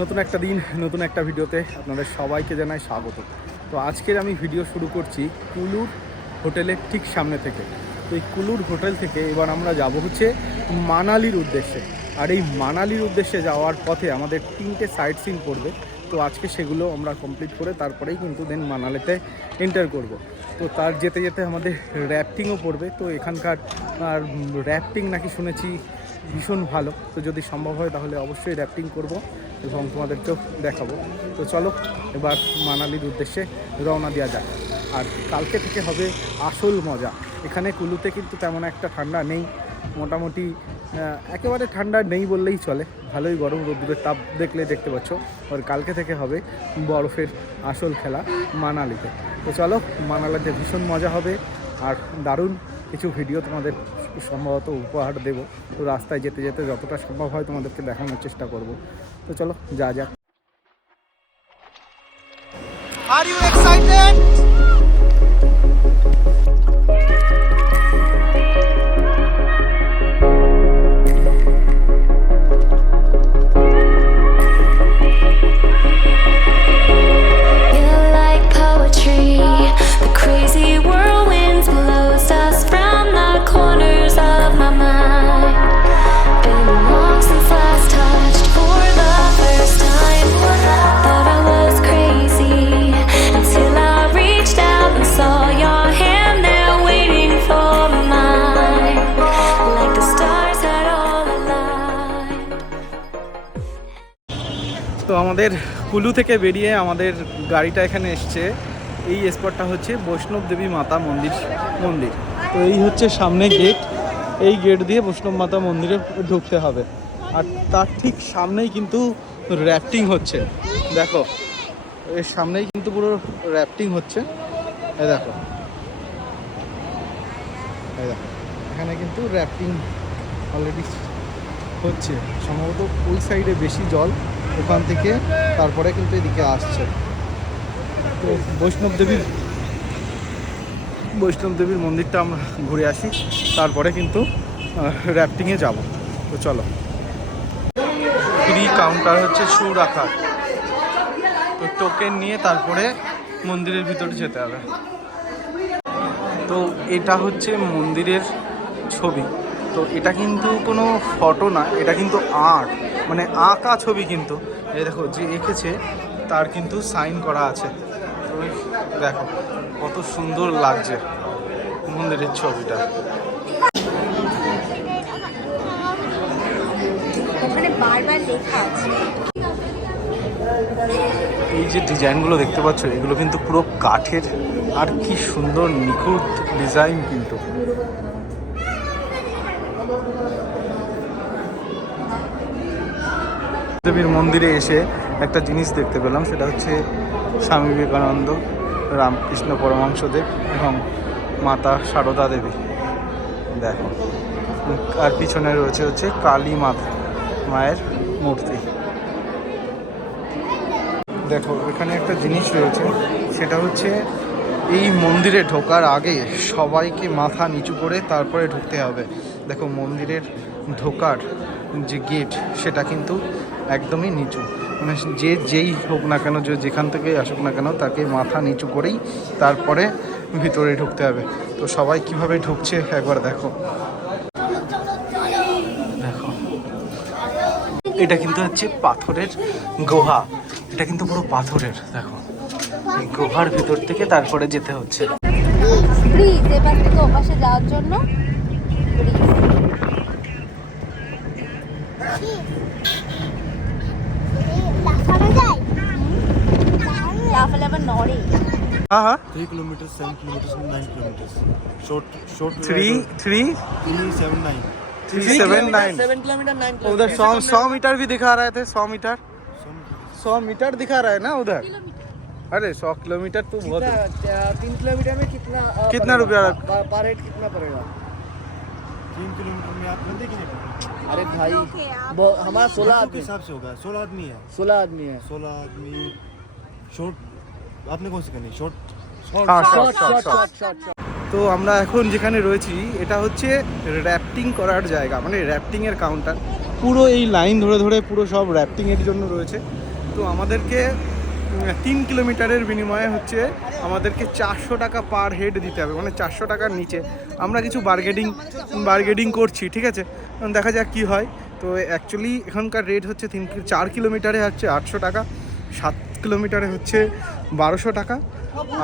নতুন একটা দিন, নতুন একটা ভিডিওতে আপনাদের সবাইকে জানাই স্বাগত। তো আজকের আমি ভিডিও শুরু করছি কুলুর হোটেলের ঠিক সামনে থেকে। তো এই কুলুর হোটেল থেকে এবার আমরা যাব হচ্ছে মানালির উদ্দেশ্যে। আর এই মানালির উদ্দেশ্যে যাওয়ার পথে আমাদের 3টে সাইট সিন পড়বে। তো আজকে সেগুলো আমরা কমপ্লিট করে তারপরেই কিন্তু দেন মানালিতে এন্টার করব। তো তার যেতে যেতে আমাদের র্যাফটিংও পড়বে। তো এখানকার র্যাফটিং নাকি শুনেছি ভীষণ ভালো। তো যদি সম্ভব হয় তাহলে অবশ্যই র্যাফটিং করব এবং তোমাদেরকেও দেখাবো। তো চলো এবার মানালির উদ্দেশ্যে রওনা দেওয়া যাক। আর কালকে থেকে হবে আসল মজা। এখানে কুলুতে কিন্তু তেমন একটা ঠান্ডা নেই, মোটামুটি একেবারে ঠান্ডা নেই বললেই চলে। ভালোই গরম, রোদ্দুরের তাপ দেখতে পাচ্ছ। আর কালকে থেকে হবে বরফের আসল খেলা মানালিতে। তো চলো, মানালিতে ভীষণ মজা হবে আর দারুণ কিছু ভিডিও তোমাদের সম্ভবত উপহার দেব। তো রাস্তায় যেতে যেতে যতটা সম্ভব হয় তোমাদেরকে দেখানোর চেষ্টা করব। তো চলো যা যাক। Are you excited? You're like poetry, the crazy whirlwinds blows us from the corners of my mind. Been long since last touched for the first time. Thought I was crazy until I reached out and saw your hand there waiting for mine. Like the stars had all aligned. তো আমাদের কুলু থেকে বেরিয়ে আমাদের গাড়িটা এখানে এসছে। এই স্পটটা হচ্ছে বৈষ্ণব দেবী মাতা মন্দির। তো এই হচ্ছে সামনে গেট। এই গেট দিয়ে বৈষ্ণব মাতা মন্দিরে ঢুকতে হবে। আর তার ঠিক সামনেই কিন্তু র্যাফটিং হচ্ছে। দেখো এর সামনেই কিন্তু পুরো র্যাফটিং হচ্ছে। এই দেখো এখানে কিন্তু র্যাফটিং অলরেডি হচ্ছে। সম্ভবত ওই সাইডে বেশি জল, ওখান থেকে তারপরে কিন্তু এদিকে আসছে। তো বৈষ্ণব দেবীর মন্দিরটা আমরা ঘুরে আসি, তারপরে কিন্তু র্যাফটিংয়ে যাব। তো চলো। ফ্রি কাউন্টার হচ্ছে শু রাখার। তো টোকেন নিয়ে তারপরে মন্দিরের ভিতরে যেতে হবে। তো এটা হচ্ছে মন্দিরের ছবি। তো এটা কিন্তু কোনো ফটো না, এটা কিন্তু আর্ট, মানে আঁকা ছবি। কিন্তু এই দেখো যে এঁকেছে তার কিন্তু সাইন করা আছে। তো দেখো কত সুন্দর লাগছে মন্দিরের ছবিটা। ওখানে বারবার লেখা আছে। এই যে ডিজাইনগুলো দেখতে পাচ্ছ, এগুলো কিন্তু পুরো কাঠের। আর কি সুন্দর নিখুঁত ডিজাইন কিন্তু। দেবীর মন্দিরে এসে একটা জিনিস দেখতে পেলাম, সেটা হচ্ছে স্বামী বিবেকানন্দ, রামকৃষ্ণ পরমহংসদেব এবং মাতা সারদা দেবী। দেখো আর পিছনে রয়েছে হচ্ছে কালী মায়ের মূর্তি। দেখো এখানে একটা জিনিস রয়েছে, সেটা হচ্ছে এই মন্দিরে ঢোকার আগে সবাইকে মাথা নিচু করে তারপরে ঢুকতে হবে। দেখো মন্দিরের ঢোকার যে গেট সেটা কিন্তু একদমই নিচু, মানে যেই হোক না কেন, যেখান থেকে আসুক না কেন, তাকে মাথা নিচু করেই তারপরে ভিতরে ঢুকতে হবে। তো সবাই কিভাবে ঢুকছে একবার দেখো। দেখো এটা কিন্তু হচ্ছে পাথরের গুহা। এটা কিন্তু পুরো পাথরের। দেখো এই গুহার ভিতর থেকে তারপরে যেতে হচ্ছে। ব্রিজ এবার থেকে ওপাশে যাওয়ার জন্য ব্রিজ। লাফালে আবার নড়ে। हाँ हाँ 3 kilometers, 7 kilometers, 9 kilometers. Short. 379 7 kilometer, 9 kilometers. उधर 100 मीटर भी दिखा रहे थे। 100 मीटर दिखा रहा है ना उधर। अरे 100 किलोमीटर तो बहुत है। 3 किलोमीटर में कितना रुपया पर हेड कितना पड़ेगा? 3 किलोमीटर में आप बंदे कितने पड़ेगा? अरे भाई हमारा 16 आदमी हिसाब से होगा। 16 आदमी है। 16 आदमी शॉर्ट। आपने कौन सी करनी? शॉर्ट। তো আমরা এখন যেখানে রয়েছি এটা হচ্ছে র্যাফটিং করার জায়গা, মানে র্যাফটিংয়ের কাউন্টার। পুরো এই লাইন ধরে ধরে পুরো সব র্যাফটিংয়ের জন্য রয়েছে। তো আমাদেরকে 3 কিলোমিটারের বিনিময়ে হচ্ছে আমাদেরকে 400 টাকা পার হেড দিতে হবে, মানে 400 টাকার নিচে। আমরা কিছু বার্গেনিং করছি, ঠিক আছে, দেখা যাক কী হয়। তো অ্যাকচুয়ালি এখানকার রেট হচ্ছে 4 কিলোমিটারে হচ্ছে 800 টাকা, 7 কিলোমিটারে হচ্ছে 1200 টাকা,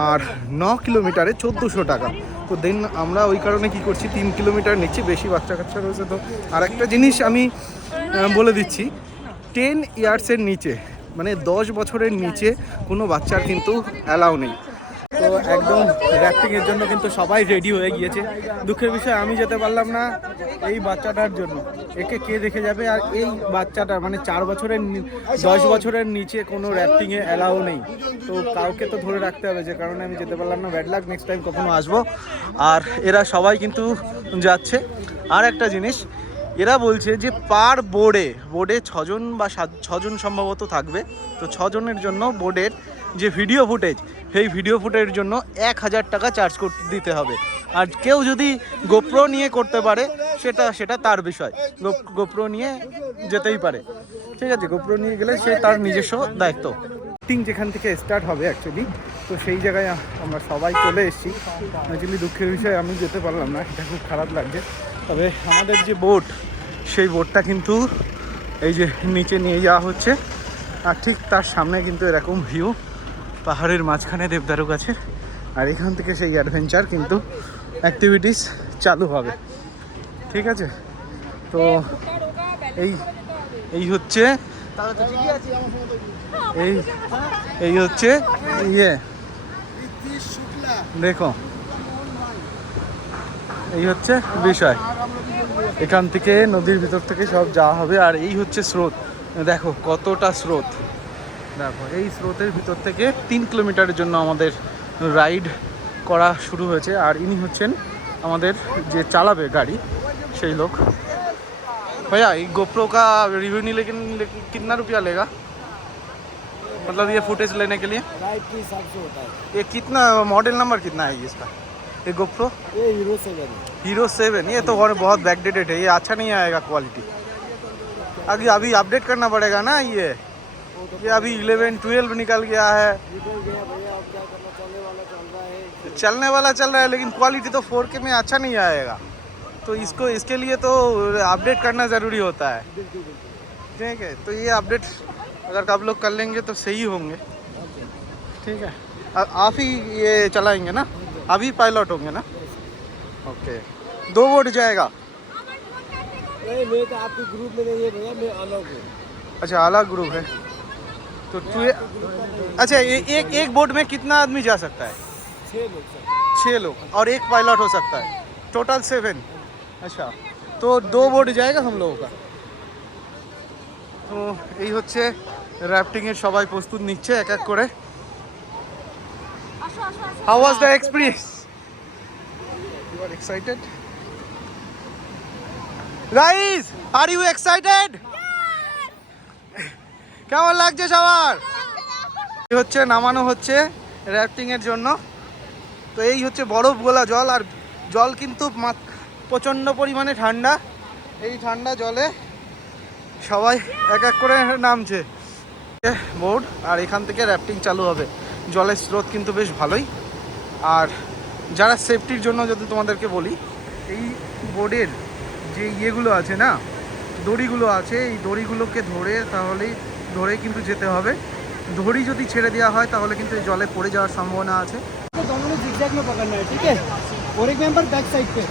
আর 9 কিলোমিটারে 1400 টাকা। তো দেন আমরা ওই কারণে কি করছি, 3 কিলোমিটার নিচ্ছি, বেশি বাচ্চা কাচ্চা রয়েছে। তো আর একটা জিনিস আমি বলে দিচ্ছি, 10 ইয়ার্সের নিচে মানে 10 বছরের নিচে কোনো বাচ্চার কিন্তু অ্যালাউ নেই। তো একদম র্যাফটিংয়ের জন্য কিন্তু সবাই রেডি হয়ে গিয়েছে। দুঃখের বিষয় আমি যেতে পারলাম না এই বাচ্চাটার জন্য। একে কে দেখে যাবে? আর এই বাচ্চাটা মানে 10 বছরের নিচে কোনো র্যাফটিংয়ে অ্যালাউ নেই। তো কাউকে তো ধরে রাখতে হবে, যে কারণে আমি যেতে পারলাম না। ব্যাড লাক, নেক্সট টাইম কখনো আসবো। আর এরা সবাই কিন্তু যাচ্ছে। আর একটা জিনিস, এরা বলছে যে পার বোর্ডে 6জন বা 6জন সম্ভবত থাকবে। তো 6জনের জন্য বোর্ডের যে ভিডিও ফুটেজ, সেই ভিডিও ফুটেজের জন্য 1000 টাকা চার্জ দিতে হবে। আর কেউ যদি গোপ্রো নিয়ে করতে পারে সেটা তার বিষয়, গোপ্রো নিয়ে যেতেই পারে, ঠিক আছে। গোপ্রো নিয়ে গেলে সে তার নিজস্ব দায়িত্ব। যেখান থেকে স্টার্ট হবে অ্যাকচুয়ালি, তো সেই জায়গায় আমরা সবাই চলে এসেছি। অ্যাকচুয়ালি দুঃখের বিষয় আমি যেতে পারলাম না, এটা খুব খারাপ লাগছে। তবে আমাদের যে বোট, সেই বোটটা কিন্তু এই যে নিচে নিয়ে যাওয়া হচ্ছে। আর ঠিক তার সামনে কিন্তু এরকম ভিউ, পাহাড়ের মাঝখানে দেবদারু গাছের। আর এখান থেকে সেই অ্যাডভেঞ্চার কিন্তু অ্যাক্টিভিটিস চালু হবে, ঠিক আছে। তো এই হচ্ছে এই হচ্ছে ইয়ে, দেখো এই হচ্ছে বিষয়। এখান থেকে নদীর ভিতর থেকে সব যাওয়া হবে। আর এই হচ্ছে স্রোত, দেখো কতটা স্রোত। দেখো এই স্রোতের ভিতর থেকে 3 কিলোমিটারের জন্য আমাদের রাইড করা শুরু হয়েছে। আর ইনি হচ্ছেন আমাদের যে চালাবে গাড়ি, সেই লোক। भैया ये गोप्रो का रिव्यू नहीं लेकिन कितना रुपया लेगा, मतलब ये फुटेज लेने के लिए? राइड के हिसाब से होता है। ये कितना मॉडल नंबर कितना है इसका, ये गोप्रो? ये हीरो 7 ये तो बहुत बैकडेटेड है, ये अच्छा नहीं आएगा क्वालिटी। अभी अपडेट करना पड़ेगा ना। ये अभी 11, 12 निकल गया है। चलने वाला चल रहा है, लेकिन क्वालिटी तो 4K में अच्छा नहीं आएगा। तो इसके लिए तो अपडेट करना ज़रूरी होता है, ठीक है। तो ये अपडेट अगर आप लोग कर लेंगे तो सही होंगे, ठीक है। आप ही ये चलाएंगे ना, अभी पायलट होंगे ना? ओके, 2 बोट जाएगा? मैं तो आपके ग्रुप में नहीं है भैया, मैं अलग हूँ। अच्छा, अलग ग्रुप है। तो अच्छा, एक बोट में कितना आदमी जा सकता है? 6 लोग और एक पायलट हो सकता है, टोटल 7। अच्छा, तो 2 बोट जाएगा हम लोगों का। তো এই হচ্ছে র্যাফটিংয়ের সবাই প্রস্তুত নিচ্ছে এক এক করে। How was the experience? You are excited guys? Are you excited? কেমন লাগছে সবার? এই হচ্ছে নামানো হচ্ছে র্যাফটিংয়ের জন্য। তো এই হচ্ছে বরফ গোলা জল, আর জল কিন্তু প্রচণ্ড পরিমাণে ঠান্ডা। এই ঠান্ডা জলে সবাই এক এক করে নামছে বোর্ড, আর এখান থেকে র্যাফটিং চালু হবে। জলের স্রোত কিন্তু বেশ ভালোই। আর যারা সেফটির জন্য যদি তোমাদেরকে বলি, এই বোর্ডের যে ইয়েগুলো আছে না, দড়িগুলো আছে, এই দড়িগুলোকে ধরে কিন্তু যেতে হবে। দড়ি যদি ছেড়ে দেওয়া হয় তাহলে কিন্তু জলে পড়ে যাওয়ার সম্ভাবনা আছে। दोनों जिगजैग में पकड़ना है, ठीक है। और एक मेंबर बैक साइड पे,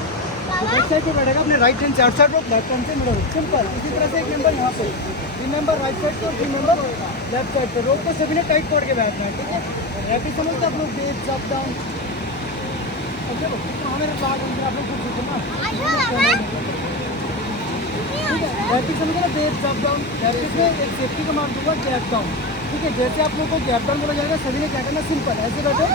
तो बैक साइड पे बैठेगा, अपने राइट हैंड से आउटसाइड रोप, लेफ्ट हैंड से मिडल रोप, सिंपल। इसी तरह से एक मेंबर यहाँ पे, 3 मेंबर राइट साइड पे और 3 मेंबर लेफ्ट साइड पे। रोप को सभी ने टाइट तोड़ के बैठना है, ठीक है। रैपिड समझते आप लोग, बेस अप डाउन। अच्छा, हमें बात आप लोग कुछ सीखो ना, ठीक है। रैपिड समझते ना, बेस अप डाउन। रैपिड में एक सेफ्टी का मार्क दूंगा, गैप डाउन, ठीक है। जैसे आप लोग को गैप डाउन बोला जाएगा, सभी ने क्या करना, सिंपल ऐसे बैठो,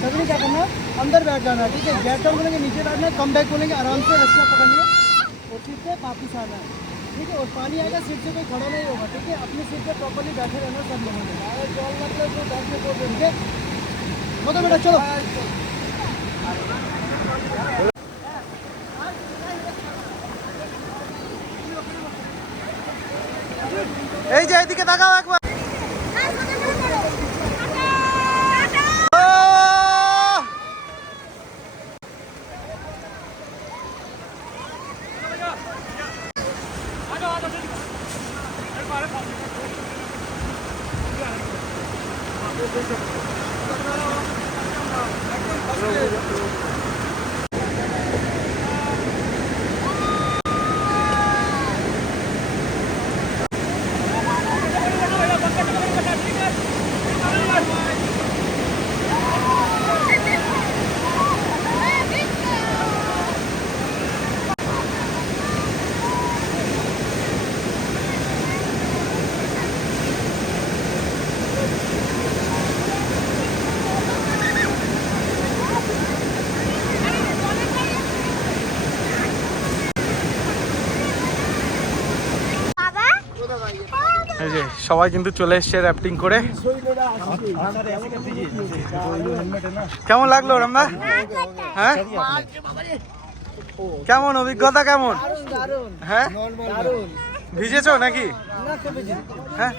सभी ने क्या करना, अंदर बैठ जाना है, ठीक है। गैप डाउन बोलेंगे नीचे बैठना है, कम बैक बोलेंगे आराम से रस्सियाँ पकड़नी है और सीट से वापस आना है, ठीक है। और पानी आएगा, सीट से कोई खड़ा नहीं होगा, ठीक है। अपनी सीट पे प्रॉपर्ली बैठे रहना सब लोगों ने, ठीक है। बोलो बेटा, चलो। এদিকে তাকাও একবার। এই যে সবাই কিন্তু চলে এসছে র্যাফটিং করে। কেমন লাগলো রামদা? হ্যাঁ কেমন অভিজ্ঞতা কেমন? হ্যাঁ ভিজেছো নাকি? হ্যাঁ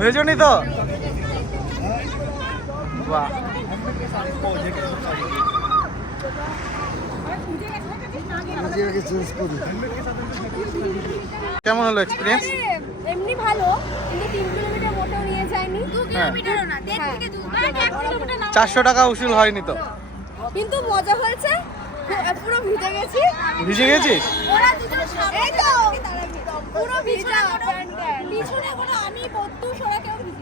ভেজোনি তো? বাহ কেমন হলো এক্সপিরিয়েন্স? এমনি ভালো, কিন্তু 3 কিলোমিটার মোটেও নিয়ে যায়নি। 2 কিলোমিটারও না, 1.5 থেকে 2 কিলোমিটার না। 400 টাকা উসুল হয়নি তো? কিন্তু মজা হয়েছে, পুরো ভিজে গেছি। ভিজে গেছিস? ওরা দুজন সামনে, এই তো পুরো ভিজা, পিছনে কোনো আমি বদ্দুস, ওরা কেউ ভিজে।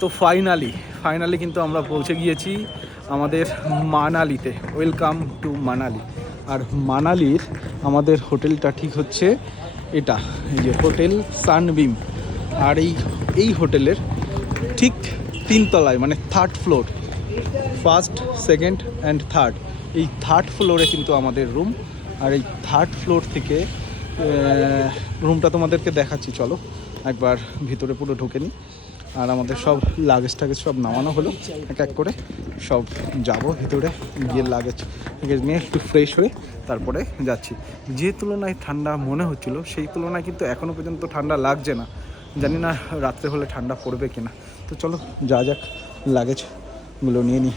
তো ফাইনালি কিন্তু আমরা পৌঁছে গিয়েছি আমাদের মানালিতে। Welcome to Manali. আর মানালির আমাদের হোটেলটা ঠিক হচ্ছে এটা, এই যে হোটেল সানবিম। আর এই হোটেলের ঠিক 3 তলায়, মানে 3rd floor, 1st, 2nd and 3rd, এই 3rd ফ্লোরে কিন্তু আমাদের রুম। আর এই 3rd ফ্লোর থেকে রুমটা তোমাদেরকে দেখাচ্ছি, চলো একবার ভিতরে পুরো ঢুকে নিই। আর আমাদের সব লাগেজ টাগেজ সব নামানো হলো, এক এক করে সব যাব ভিতরে, গিয়ে লাগেজ নিয়ে একটু ফ্রেশ হয়ে তারপরে যাচ্ছি। যে তুলনায় ঠান্ডা মনে হচ্ছিল, সেই তুলনায় কিন্তু এখনও পর্যন্ত ঠান্ডা লাগছে না। জানি না রাত্রে হলে ঠান্ডা পড়বে কিনা। তো চলো যা যাক, লাগেজগুলো নিয়ে নিই।